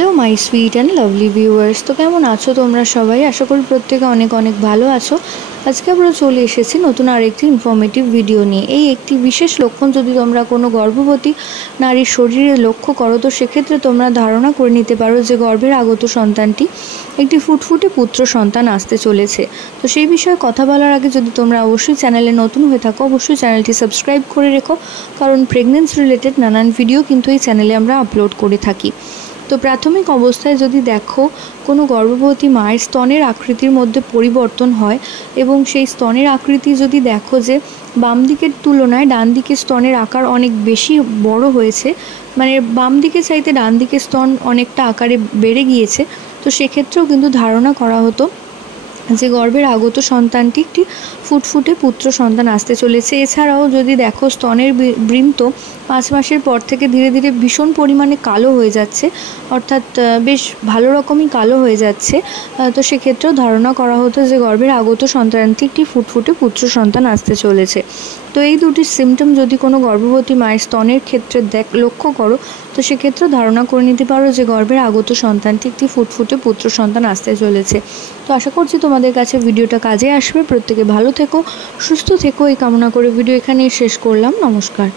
Hello my sweet and lovely viewers. তো কেমন আছো তোমরা সবাই? আশা করি প্রত্যেকে অনেক অনেক ভালো আছো। আজকে আমরা চলে এসেছি নতুন আরেকটি ইনফরমেটিভ ভিডিও নিয়ে। এই একটি বিশেষ লক্ষণ যদি তোমরা কোনো গর্ভবতী নারীর শরীরে লক্ষ্য করো, তো সেক্ষেত্রে তোমরা ধারণা করে নিতে পারো যে গর্ভের আগত সন্তানটি একটি ফুটফুটে পুত্র সন্তান আসতে চলেছে। তো সেই বিষয়ে কথা বলার আগে যদি তোমরা অবশ্যই চ্যানেলে নতুন হয়ে থাকো, অবশ্যই চ্যানেলটি সাবস্ক্রাইব করে রেখো, কারণ প্রেগনেন্সি রিলেটেড নানান ভিডিও কিন্তু এই চ্যানেলে আমরা আপলোড করে থাকি। তো প্রাথমিক অবস্থায় যদি দেখো কোনো গর্ভবতী মায়ের স্তনের আকৃতির মধ্যে পরিবর্তন হয় এবং সেই স্তনের আকৃতি যদি দেখো যে বাম দিকের তুলনায় ডান দিকের স্তনের আকার অনেক বেশি বড় হয়েছে, মানে বাম দিকে চাইতে ডান দিকের স্তন অনেকটা আকারে বেড়ে গিয়েছে, তো সেক্ষেত্রেও কিন্তু ধারণা করা হতো যে গর্ভের আগত সন্তানটি একটি ফুটফুটে পুত্র সন্তান আসতে চলেছে। এছাড়াও যদি দেখো স্তনের বৃন্ত 5 মাসের পর থেকে ধীরে ধীরে ভীষণ পরিমাণে কালো হয়ে যাচ্ছে, অর্থাৎ বেশ ভালো রকমই কালো হয়ে যাচ্ছে, তো সেক্ষেত্রেও ধারণা করা হতো যে গর্ভের আগত সন্তানটি একটি ফুটফুটে পুত্র সন্তান আসতে চলেছে। তো এই দুটি সিমটম যদি কোনো গর্ভবতী মায়ের স্তনের ক্ষেত্রে লক্ষ্য করো, তো সেক্ষেত্রে ধারণা করে নিতে পারো যে গর্ভের আগত সন্তানটি একটি ফুটফুটে পুত্র সন্তান আসতে চলেছে। তো আশা করছি তোমাদের কাছে ভিডিওটা কাজে আসবে। প্রত্যেকে ভালো থেকো, সুস্থ থেকো, এই কামনা করে ভিডিও এখানেই শেষ করলাম। নমস্কার।